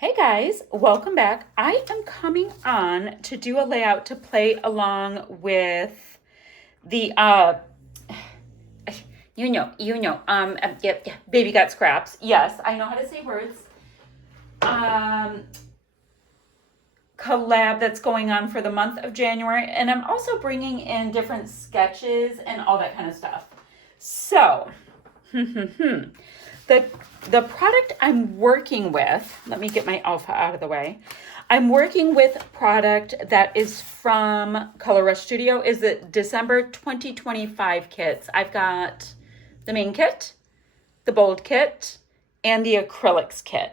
Hey guys, welcome back. I am coming on to do a layout to play along with the baby got scraps. Yes, I know how to say words. Collab that's going on for the month of January, and I'm also bringing in different sketches and all that kind of stuff. So, the product I'm working with, let me get my alpha out of the way. I'm working with product that is from Color Rush Studio, is the December 2025 kits. I've got the main kit, the bold kit, and the acrylics kit.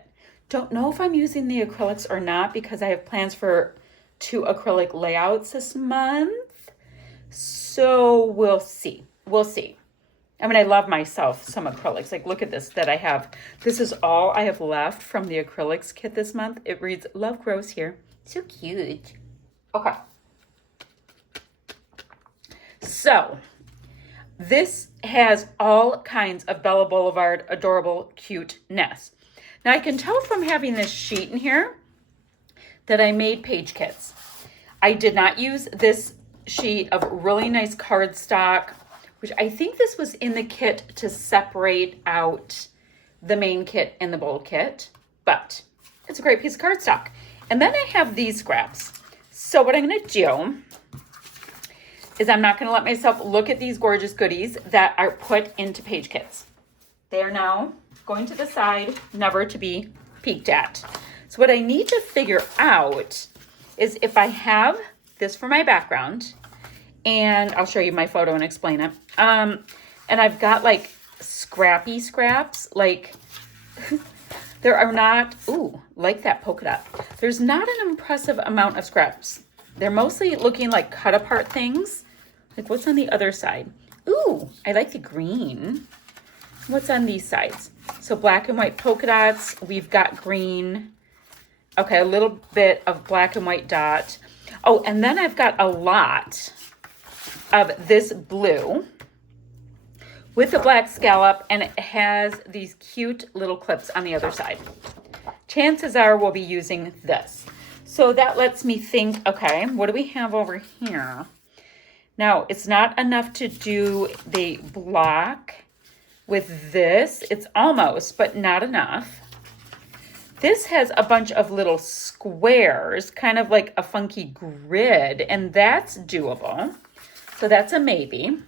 Don't know if I'm using the acrylics or not because I have plans for 2 acrylic layouts this month. So we'll see. We'll see. I mean, I love myself some acrylics. Like, look at this that I have. This is all I have left from the acrylics kit this month. It reads, Love Grows Here. So cute. Okay. So, this has all kinds of Bella Boulevard adorable cuteness. Now, I can tell from having this sheet in here that I made page kits. I did not use this sheet of really nice cardstock, which I think this was in the kit to separate out the main kit and the bold kit, but it's a great piece of cardstock. And then I have these scraps. So what I'm gonna do is I'm not gonna let myself look at these gorgeous goodies that are put into page kits. They are now going to the side, never to be peeked at. So what I need to figure out is if I have this for my background, and I'll show you my photo and explain it. And I've got like scrappy scraps, like there are not, ooh, like that polka dot. There's not an impressive amount of scraps. They're mostly looking like cut apart things. Like what's on the other side? Ooh, I like the green. What's on these sides? So black and white polka dots. We've got green. Okay, a little bit of black and white dot. Oh, and then I've got a lot of this blue with the black scallop, and it has these cute little clips on the other side. Chances are we'll be using this. So that lets me think, okay, what do we have over here? Now, it's not enough to do the block with this. It's almost, but not enough. This has a bunch of little squares, kind of like a funky grid, and that's doable. So that's a maybe.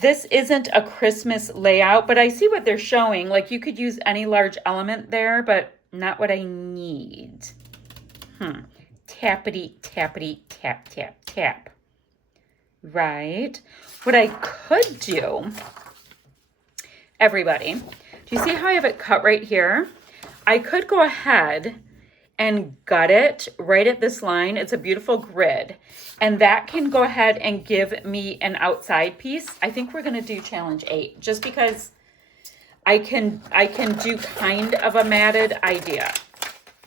This isn't a Christmas layout, but I see what they're showing. Like you could use any large element there, but not what I need. Tappity, tappity, tap, tap, tap. Right? What I could do, everybody, do you see how I have it cut right here? I could go ahead and gut it right at this line. It's a beautiful grid. And that can go ahead and give me an outside piece. I think we're gonna do challenge 8, just because I can do kind of a matted idea.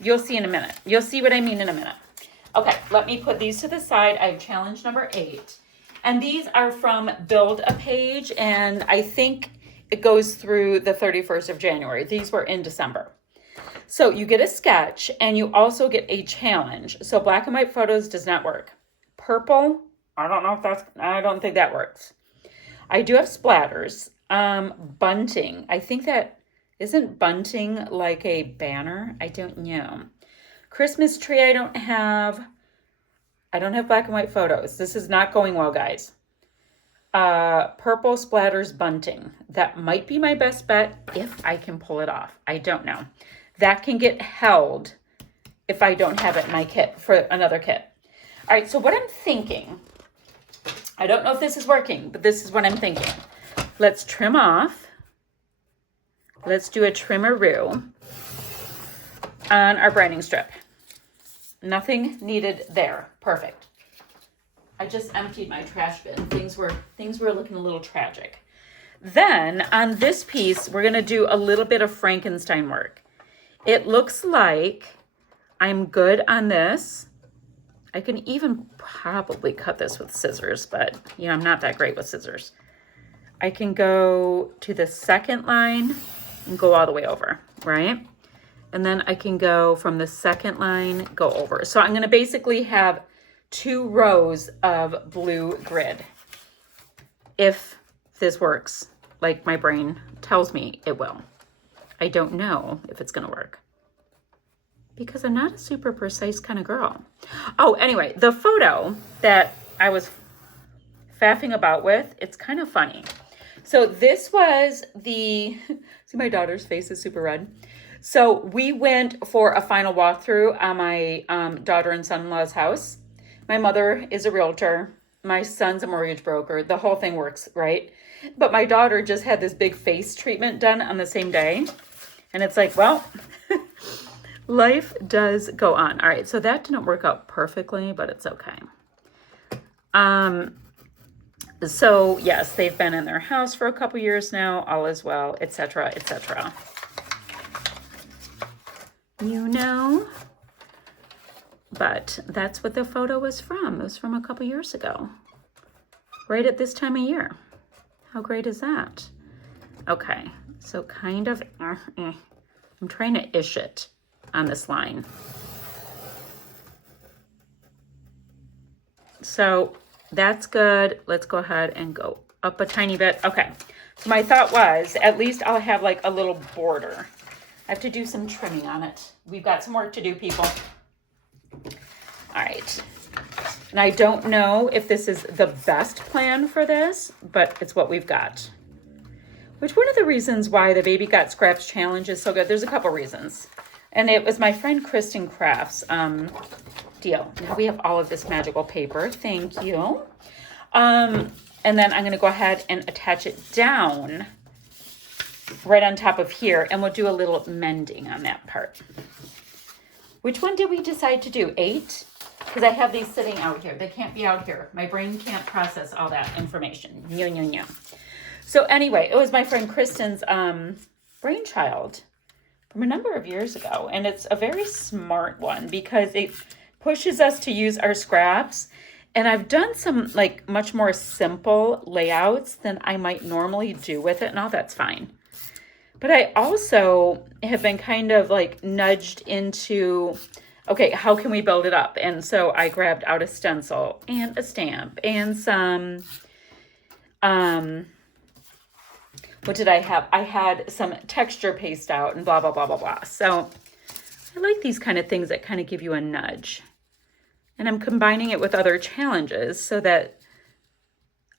You'll see in a minute. You'll see what I mean in a minute. Okay, let me put these to the side. I have challenge number 8. And these are from Build a Page, and I think it goes through the 31st of January. These were in December. So you get a sketch and you also get a challenge. So black and white photos does not work. Purple, I don't think that works. I do have splatters. Bunting, I think that, isn't bunting like a banner? I don't know. Christmas tree, I don't have black and white photos. This is not going well, guys. Purple splatters bunting. That might be my best bet if I can pull it off. I don't know. That can get held if I don't have it in my kit for another kit. All right, so what I'm thinking, I don't know if this is working, but this is what I'm thinking. Let's trim off. Let's do a trimmeroo on our branding strip. Nothing needed there. Perfect. I just emptied my trash bin. Things were looking a little tragic. Then on this piece, we're gonna do a little bit of Frankenstein work. It looks like I'm good on this. I can even probably cut this with scissors, but you know, I'm not that great with scissors. I can go to the second line and go all the way over, right? And then I can go from the second line, go over. So I'm going to basically have 2 rows of blue grid. If this works, like my brain tells me it will. I don't know if it's going to work because I'm not a super precise kind of girl. Oh, anyway, the photo that I was faffing about with, it's kind of funny. So this was the, see my daughter's face is super red. So we went for a final walkthrough on my daughter and son-in-law's house. My mother is a realtor. My son's a mortgage broker. The whole thing works, right? But my daughter just had this big face treatment done on the same day. And it's like, well, life does go on. All right, so that didn't work out perfectly, but it's okay. So yes, they've been in their house for a couple years now, all is well, etc., etc. You know, but that's what the photo was from. It was from a couple years ago, right at this time of year. How great is that? Okay, so kind of, I'm trying to ish it on this line. So that's good. Let's go ahead and go up a tiny bit. Okay, so my thought was at least I'll have like a little border. I have to do some trimming on it. We've got some work to do, people. All right. And I don't know if this is the best plan for this, but it's what we've got. Which one of the reasons why the Baby Got Scraps challenge is so good, there's a couple reasons. And it was my friend Kristen Craft's deal. Now we have all of this magical paper. Thank you. And then I'm going to go ahead and attach it down right on top of here, and we'll do a little mending on that part. Which one did we decide to do? 8? Because I have these sitting out here. They can't be out here. My brain can't process all that information. No. So anyway, it was my friend Kristen's brainchild from a number of years ago, and it's a very smart one because it pushes us to use our scraps. And I've done some like much more simple layouts than I might normally do with it, and all that's fine. But I also have been kind of like nudged into, okay, how can we build it up? And so I grabbed out a stencil and a stamp and some, what did I have? I had some texture paste out and blah, blah, blah, blah, blah. So I like these kind of things that kind of give you a nudge. And I'm combining it with other challenges so that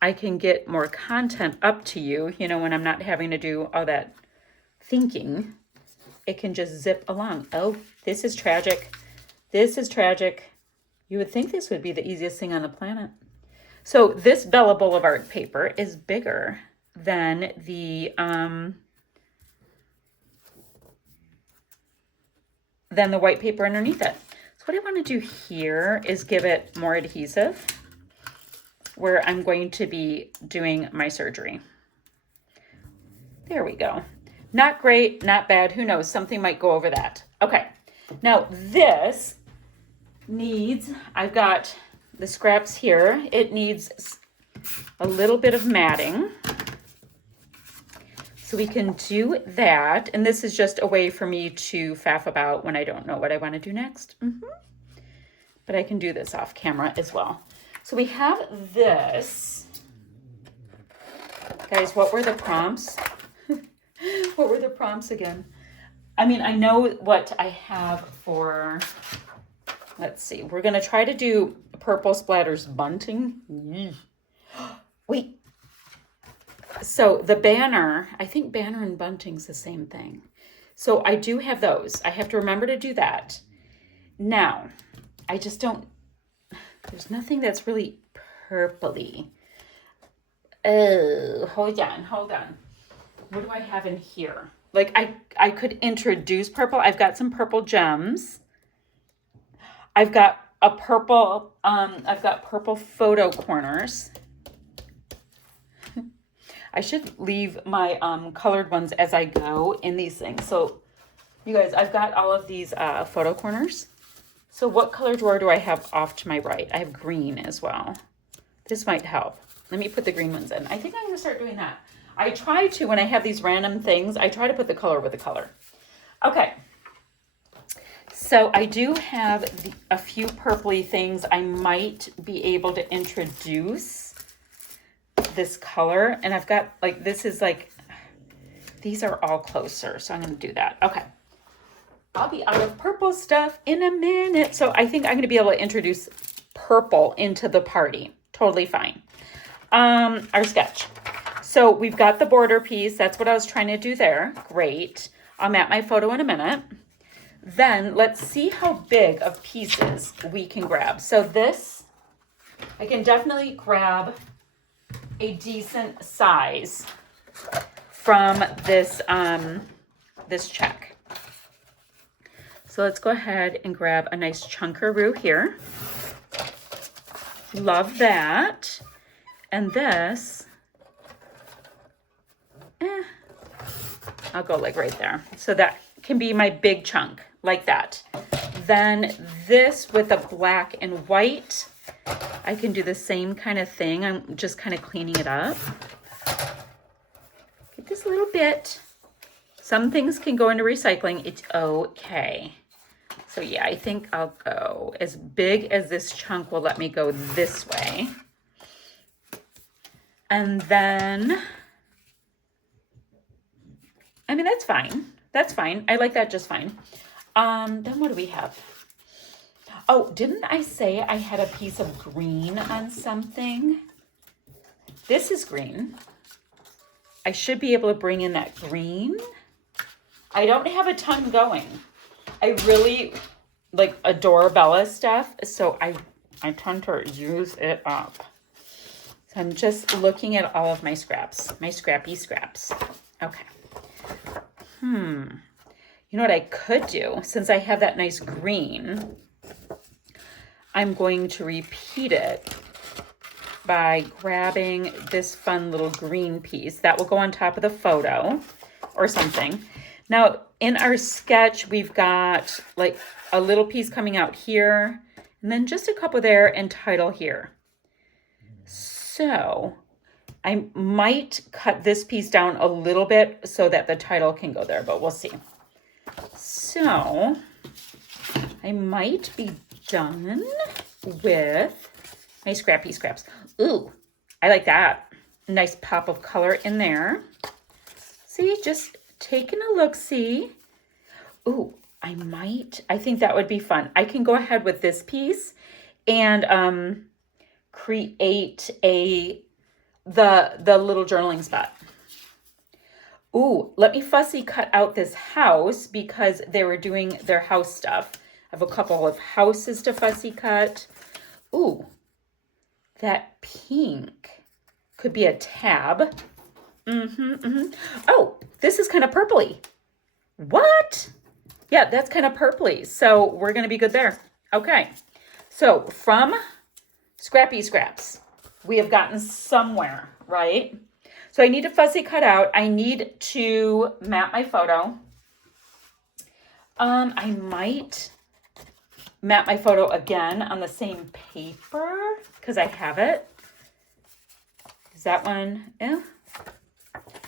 I can get more content up to you, you know, when I'm not having to do all that thinking. It can just zip along. Oh, this is tragic. This is tragic. You would think this would be the easiest thing on the planet. So this Bella Boulevard paper is bigger than the white paper underneath it. So what I want to do here is give it more adhesive where I'm going to be doing my surgery. There we go. Not great, not bad. Who knows? Something might go over that. Okay. Now this needs, I've got the scraps here. It needs a little bit of matting. So we can do that. And this is just a way for me to faff about when I don't know what I want to do next. But I can do this off camera as well. So we have this. Guys, what were the prompts? What were the prompts again? I mean, I know what I have for, let's see. We're going to try to do purple splatters bunting. Wait. So the banner, I think banner and bunting's the same thing. So I do have those. I have to remember to do that. Now, I just don't, there's nothing that's really purpley. Oh, hold on. What do I have in here? Like I could introduce purple. I've got some purple gems. I've got a purple, I've got purple photo corners. I should leave my colored ones as I go in these things. So you guys, I've got all of these photo corners. So what color drawer do I have off to my right? I have green as well. This might help. Let me put the green ones in. I think I'm gonna start doing that. I try to, when I have these random things, I try to put the color with the color. Okay, So I do have a few purpley things I might be able to introduce this color. And I've got like, this is like, these are all closer. So I'm going to do that. Okay. I'll be out of purple stuff in a minute. So I think I'm going to be able to introduce purple into the party. Totally fine. Our sketch. So we've got the border piece. That's what I was trying to do there. Great. I'll map my photo in a minute. Then let's see how big of pieces we can grab. So this, I can definitely grab a decent size from this, this check. So let's go ahead and grab a nice chunkaroo here. Love that. And this, I'll go like right there. So that can be my big chunk, like that. Then this with the black and white, I can do the same kind of thing. I'm just kind of cleaning it up. Get this little bit. Some things can go into recycling. It's okay. So yeah, I think I'll go as big as this chunk will let me go this way. And then, I mean, that's fine. That's fine. I like that just fine. Then what do we have? Oh, didn't I say I had a piece of green on something? This is green. I should be able to bring in that green. I don't have a ton going. I really like adore Bella stuff, so I tend to use it up. So I'm just looking at all of my scraps, my scrappy scraps. Okay. You know what I could do, since I have that nice green, I'm going to repeat it by grabbing this fun little green piece. That will go on top of the photo or something. Now, in our sketch, we've got like a little piece coming out here, and then just a couple there and title here. So I might cut this piece down a little bit so that the title can go there, but we'll see. So I might be done with my scrappy scraps. Ooh, I like that. Nice pop of color in there. See, just taking a look-see. Ooh, I think that would be fun. I can go ahead with this piece and create the little journaling spot. Ooh, let me fussy cut out this house because they were doing their house stuff. I have a couple of houses to fussy cut. Ooh, that pink could be a tab. Oh, this is kind of purpley. What? Yeah, that's kind of purpley. So we're going to be good there. Okay. So from Scrappy Scraps, we have gotten somewhere, right? So I need to fussy cut out. I need to map my photo. I might map my photo again on the same paper because I have it. Is that one?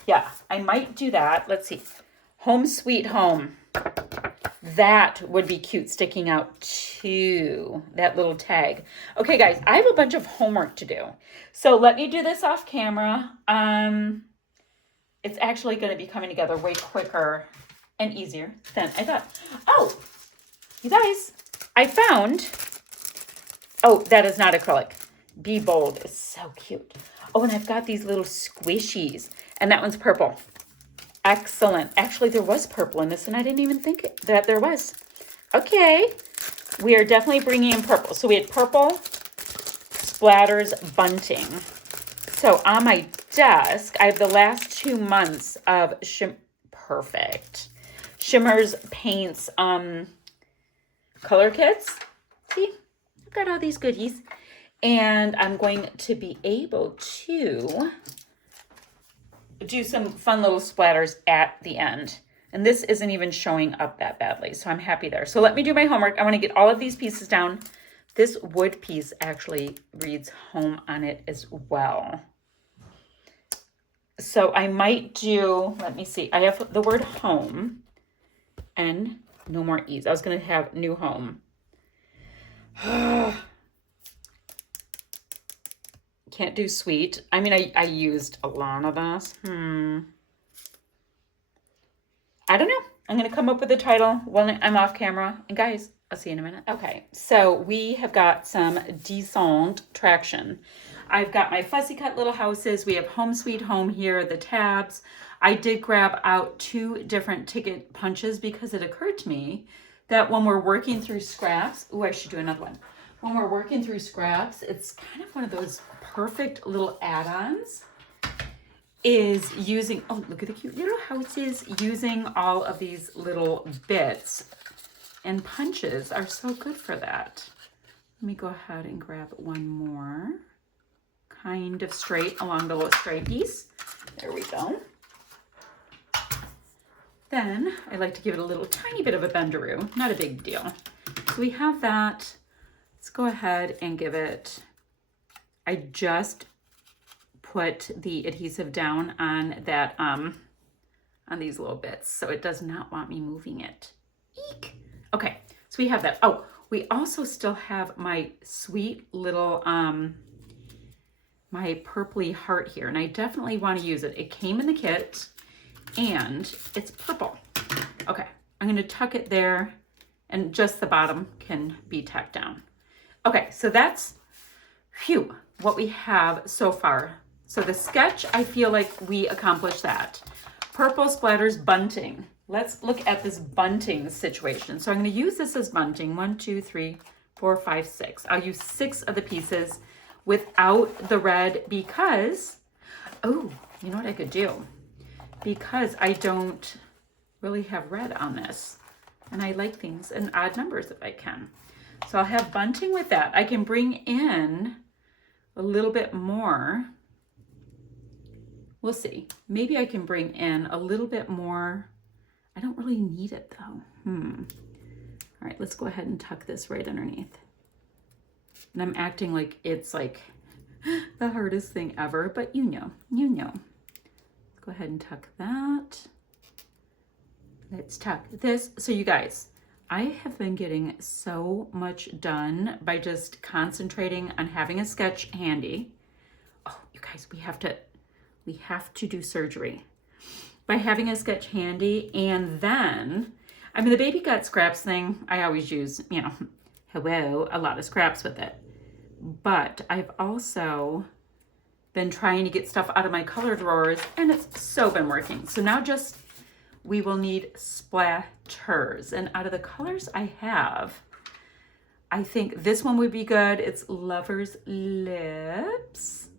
Yeah, I might do that. Let's see. Home Sweet Home. That would be cute sticking out too, that little tag. Okay, guys, I have a bunch of homework to do. So let me do this off camera. It's actually going to be coming together way quicker and easier than I thought. Oh, you guys, I found, oh, that is not acrylic. Be Bold is so cute. Oh, and I've got these little squishies, and that one's purple. Excellent. Actually, there was purple in this, and I didn't even think that there was. Okay. We are definitely bringing in purple. So we had purple, splatters, bunting. So on my desk, I have the last 2 months of perfect. Shimmers, paints, color kits. See, I've got all these goodies. And I'm going to be able to do some fun little splatters at the end. And this isn't even showing up that badly, so I'm happy there. So let me do my homework. I want to get all of these pieces down. This wood piece actually reads home on it as well. So I might do, let me see, I have the word home, and No more ease. I was going to have new home. Can't do sweet. I mean, I used a lot of this. I don't know. I'm going to come up with a title when I'm off camera. And guys, I'll see you in a minute. Okay, so we have got some decent traction. I've got my fussy cut little houses. We have Home Sweet Home here, the tabs. I did grab out 2 different ticket punches because it occurred to me that when we're working through scraps, I should do another one. When we're working through scraps, it's kind of one of those perfect little add-ons is using, oh, look at the cute little houses, using all of these little bits, and punches are so good for that. Let me go ahead and grab one more, kind of straight along the little stripies. There we go. Then I like to give it a little tiny bit of a bendaroo, not a big deal. So we have that. Let's go ahead and give it, I just put the adhesive down on that, on these little bits, so it does not want me moving it. Eek. Okay, so we have that. Oh, we also still have my sweet little, my purpley heart here, and I definitely want to use it. It came in the kit, and it's purple. Okay, I'm going to tuck it there, and just the bottom can be tacked down. Okay, so that's, phew, what we have so far. So the sketch, I feel like we accomplished that. Purple splatters bunting. Let's look at this bunting situation. So I'm going to use this as bunting. 1, 2, 3, 4, 5, 6. I'll use 6 of the pieces without the red because, oh, you know what I could do? Because I don't really have red on this. And I like things in odd numbers if I can. So I'll have bunting with that. I can bring in a little bit more. We'll see. Maybe I can bring in a little bit more. I don't really need it though. All right, let's go ahead and tuck this right underneath. And I'm acting like it's like the hardest thing ever, but you know. Let's go ahead and tuck that. Let's tuck this. So you guys, I have been getting so much done by just concentrating on having a sketch handy. Oh, you guys, we have to do surgery by having a sketch handy. And then, I mean, the baby got scraps thing, I always use, you know, a lot of scraps with it. But I've also been trying to get stuff out of my color drawers, and it's so been working. So now just, we will need splatters. And out of the colors I have, I think this one would be good. It's Lover's Lips.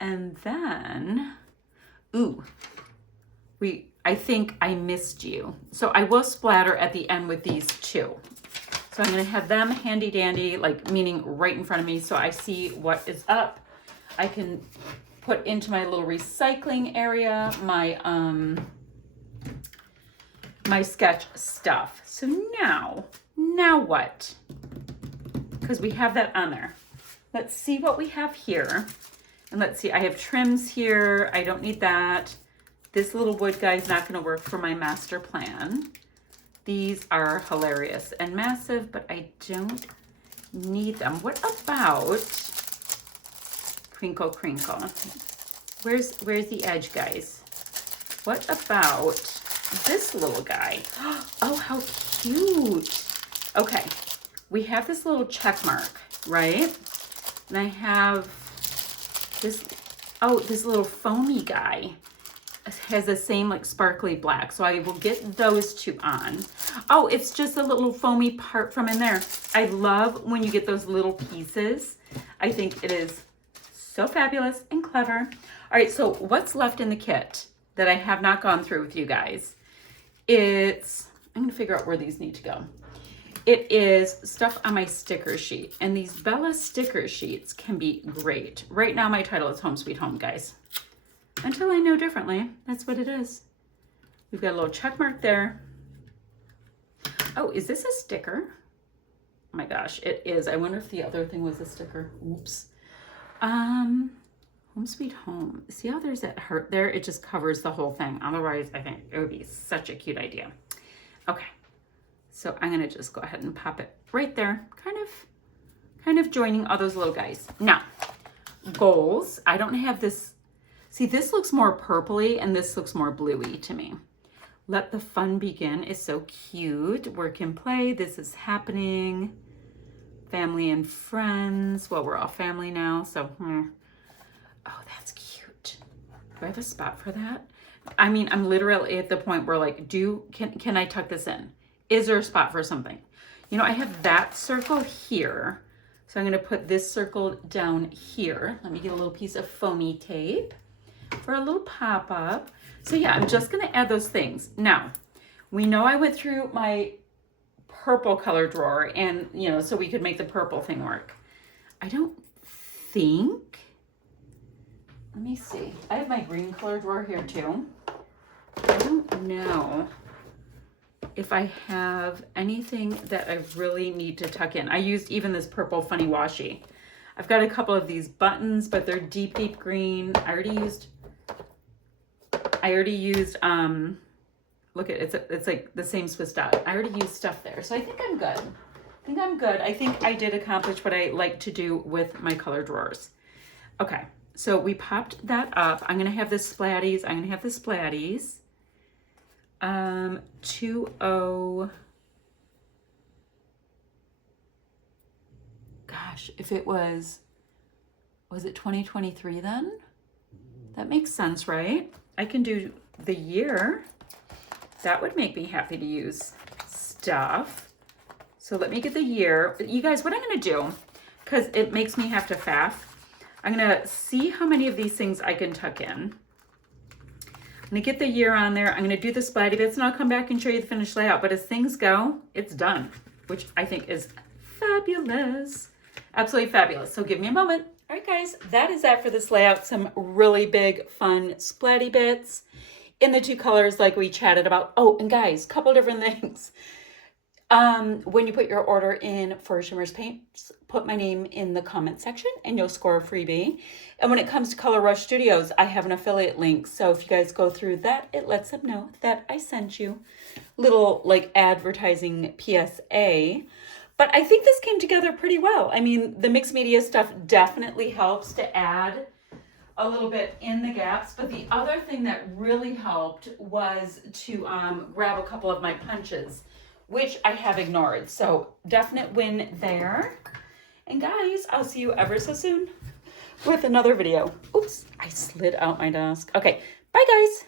And then, ooh, I think I Missed You. So I will splatter at the end with these 2. So I'm gonna have them handy dandy, like meaning right in front of me so I see what is up. I can put into my little recycling area my my sketch stuff. So now what? Because we have that on there. Let's see what we have here. And let's see, I have trims here. I don't need that. This little wood guy is not going to work for my master plan. These are hilarious and massive, but I don't need them. What about crinkle crinkle? Where's the edge, guys? What about this little guy? Oh, how cute. Okay, we have this little check mark, right? And I have this, oh, this little foamy guy. Has the same like sparkly black. So I will get those 2 on. Oh, it's just a little foamy part from in there. I love when you get those little pieces. I think it is so fabulous and clever. All right, so what's left in the kit that I have not gone through with you guys? I'm gonna figure out where these need to go. It is stuff on my sticker sheet, and these Bella sticker sheets can be great. Right now my title is Home Sweet Home, guys. Until I know differently, that's what it is. We've got a little check mark there. Oh, is this a sticker? Oh my gosh, it is. I wonder if the other thing was a sticker. Oops. Home Sweet Home. See how there's that heart there? It just covers the whole thing. Otherwise, I think it would be such a cute idea. Okay, So I'm gonna just go ahead and pop it right there, kind of joining all those little guys. Now, goals, I don't have this, see this looks more purpley and this looks more bluey to me. Let the fun begin is so cute. Work and play, this is happening. Family and friends, well, we're all family now, so, oh, that's cute. Do I have a spot for that? I mean, I'm literally at the point where like, can I tuck this in? Is there a spot for something? You know, I have that circle here. So I'm gonna put this circle down here. Let me get a little piece of foamy tape for a little pop-up. So yeah, I'm just gonna add those things. Now, we know I went through my purple color drawer and, you know, so we could make the purple thing work. I don't think, let me see. I have my green color drawer here too. I don't know if I have anything that I really need to tuck in. I used even this purple funny washi. I've got a couple of these buttons, but they're deep, deep green. I already used, look at it's like the same Swiss dot. I already used stuff there. So I think I'm good. I think I did accomplish what I like to do with my color drawers. Okay, so we popped that up. I'm gonna have the splatties. Gosh, if it was it 2023 then? That makes sense, right? I can do the year. That would make me happy to use stuff. So let me get the year. You guys, what I'm gonna do, because it makes me have to faff, I'm gonna see how many of these things I can tuck in. I'm gonna get the year on there. I'm gonna do the splatty bits and I'll come back and show you the finished layout. But as things go, it's done, which I think is fabulous. Absolutely fabulous. So give me a moment. All right, guys, that is that for this layout. Some really big, fun splatty bits in the two colors like we chatted about. Oh, and guys, couple different things. When you put your order in for Shimmer's Paints, put my name in the comment section and you'll score a freebie. And when it comes to Color Rush Studios, I have an affiliate link. So if you guys go through that, it lets them know that I sent you. Little like advertising PSA. But I think this came together pretty well. I mean, the mixed media stuff definitely helps to add a little bit in the gaps. But the other thing that really helped was to grab a couple of my punches, which I have ignored. So definite win there. And guys, I'll see you ever so soon with another video. Oops, I slid out my desk. Okay, bye guys.